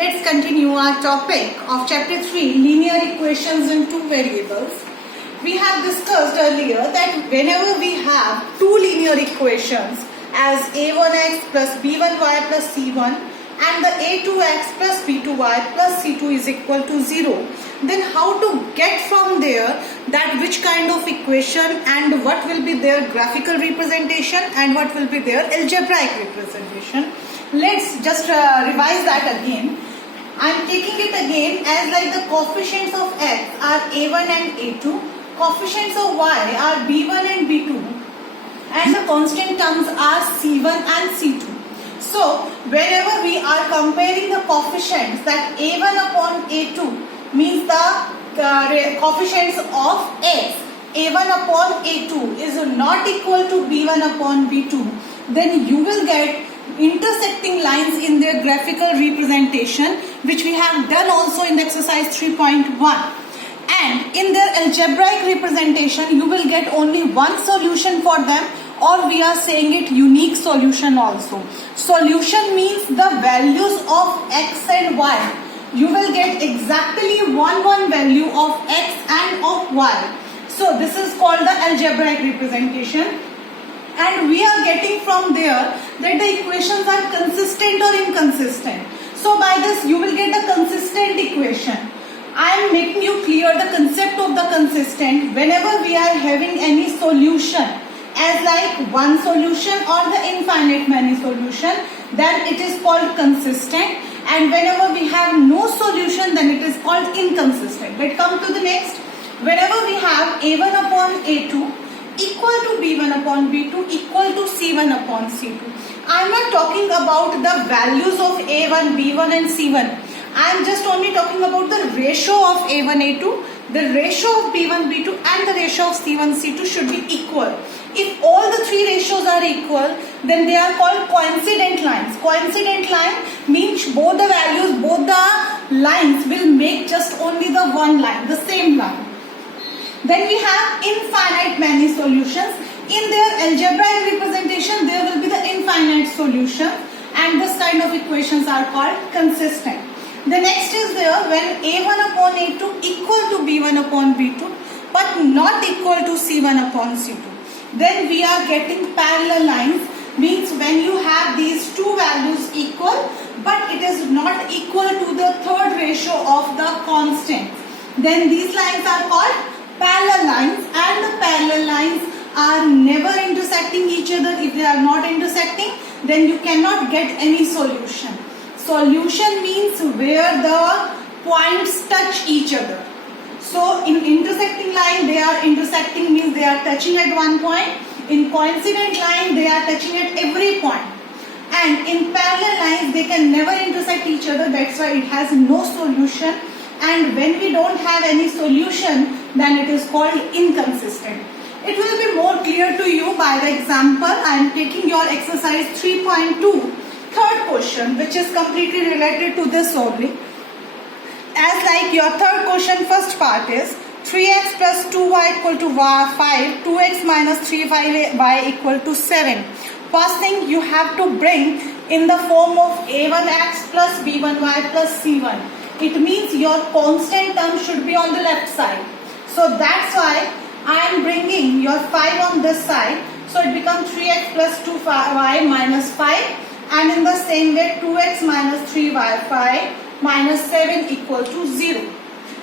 Let's continue our topic of chapter 3, linear equations in two variables. We have discussed earlier that whenever we have two linear equations as a1x plus b1y plus c1 and the a2x plus b2y plus c2 is equal to 0, then how to get from there that which kind of equation and what will be their graphical representation and what will be their algebraic representation. Let's just revise that again. I am taking it again as like the coefficients of x are a1 and a2, coefficients of y are b1 and b2, and the constant terms are c1 and c2. So whenever we are comparing the coefficients, that a1 upon a2 means the coefficients of x, a1 upon a2 is not equal to b1 upon b2, then you will get intersecting lines in their graphical representation, which we have done also in exercise 3.1. And in their algebraic representation, you will get only one solution for them, or we are saying it unique solution also. Solution means the values of x and y. You will get exactly one value of x and of y. So this is called the algebraic representation. And we are getting from there that the equations are consistent or inconsistent. So by this you will get a consistent equation. I am making you clear the concept of the consistent. Whenever we are having any solution as like one solution or the infinite many solution, then it is called consistent. And whenever we have no solution, then it is called inconsistent. Let's come to the next. Whenever we have a1 upon a2 equal to b1 upon b2 equal to c1 upon c2. I am not talking about the values of a1, b1 and c1. I am just only talking about the ratio of a1, a2, the ratio of b1, b2 and the ratio of c1, c2 should be equal. If all the three ratios are equal, then they are called coincident lines. Coincident line means both the values, both the lines will make just only the one line, the same line. Then we have infinite many solutions. In their algebraic representation, there will be the infinite solution, and this kind of equations are called consistent. The next is there when a1 upon a2 equal to b1 upon b2 but not equal to c1 upon c2. Then we are getting parallel lines, means when you have these two values equal but it is not equal to the third ratio of the constant. Then these lines are called parallel lines, and the parallel lines are never intersecting each other. If they are not intersecting, then you cannot get any solution. Solution means where the points touch each other. So in intersecting line, they are intersecting means they are touching at one point. In coincident line, they are touching at every point. And in parallel lines, they can never intersect each other. That's why it has no solution. And when we don't have any solution, then it is called inconsistent. It will be more clear to you by the example. I am taking your exercise 3.2, third question, which is completely related to this only. As like your third question, first part is 3x plus 2y equal to 5, 2x minus 3y equal to 7. First thing you have to bring in the form of a1x plus b1y plus c1. It means your constant term should be on the left side. So that's why I am bringing your 5 on this side. So it becomes 3x plus 2y minus 5. And in the same way 2x minus 3y 5 minus 7 equal to 0.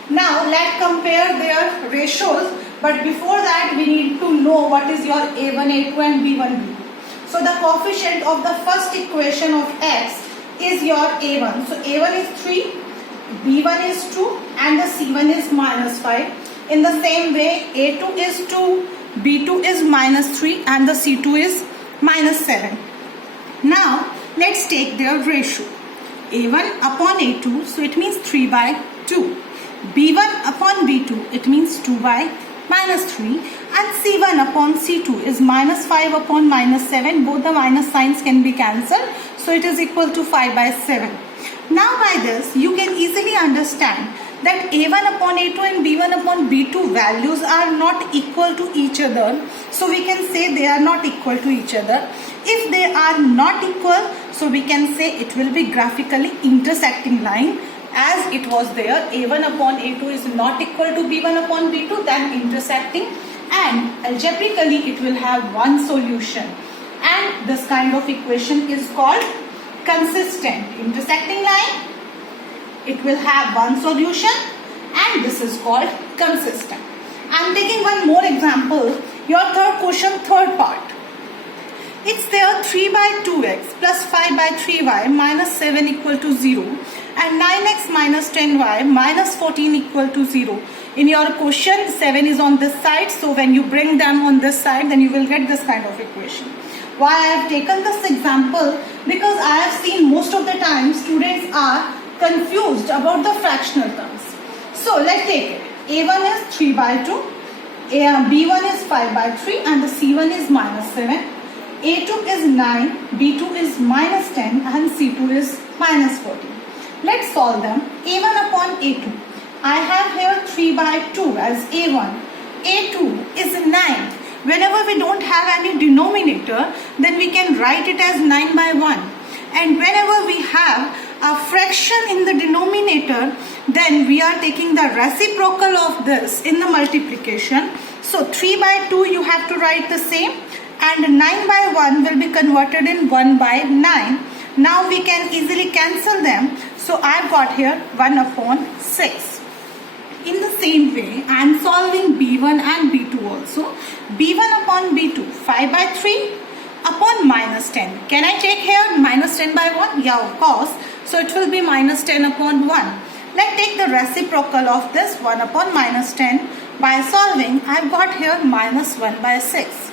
Now let's compare their ratios. But before that we need to know what is your a1, a2 and b1, b2. So the coefficient of the first equation of x is your a1. So a1 is 3. b1 is 2 and the c1 is minus 5. In the same way a2 is 2, b2 is minus 3 and the c2 is minus 7. Now let's take their ratio. a1 upon a2, so it means 3 by 2. b1 upon b2, it means 2 by minus 3. And c1 upon c2 is minus 5 upon minus 7. Both the minus signs can be cancelled. So it is equal to 5 by 7. Now by this you can easily understand that a1 upon a2 and b1 upon b2 values are not equal to each other. So we can say they are not equal to each other. If they are not equal, So we can say it will be graphically intersecting line, as it was there. A1 upon A2 is not equal to B1 upon B2, then intersecting, and algebraically it will have one solution, and this kind of equation is called consistent. Intersecting line, it will have one solution, and this is called consistent. I am taking one more example. Your third question, third part. It's there 3 by 2x plus 5 by 3y minus 7 equal to 0 and 9x minus 10y minus 14 equal to 0. In your question, 7 is on this side, so when you bring them on this side, then you will get this kind of equation. Why I have taken this example? Because I have seen most of the time students are confused about the fractional terms. So let's take it. A1 is 3 by 2, B1 is 5 by 3, and the C1 is minus 7. A2 is 9, B2 is minus 10, and C2 is minus 14. Let's solve them. A1 upon A2. I have here 3 by 2 as A1. A2 is 9. Whenever we don't have any denominator, then we can write it as 9 by 1. And whenever we have a fraction in the denominator, then we are taking the reciprocal of this in the multiplication. So 3 by 2 you have to write the same, and 9 by 1 will be converted in 1 by 9. Now we can easily cancel them. So I've got here 1 upon 6. In the same way, I am solving B1 and B2 also. B1 upon B2, 5 by 3 upon minus 10. Can I take here minus 10 by 1? Yeah, of course. So it will be minus 10 upon 1. Let's take the reciprocal of this 1 upon minus 10. By solving, I've got here minus 1 by 6.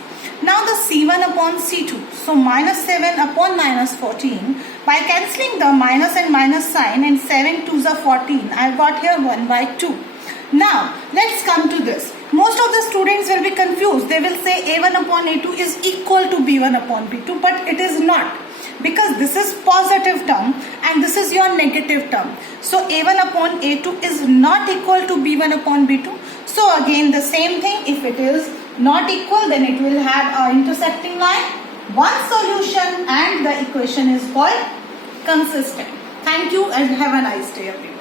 Now the C1 upon C2. So minus 7 upon minus 14. By cancelling the minus and minus sign, and 7 2s are 14, I've got here 1 by 2. Now let's come to this. Most of the students will be confused. They will say A1 upon A2 is equal to B1 upon B2, but it is not, because this is positive term and this is your negative term. So A1 upon A2 is not equal to B1 upon B2. So again the same thing, if it is not equal, then it will have an intersecting line, one solution, and the equation is called consistent. Thank you and have a nice day everyone.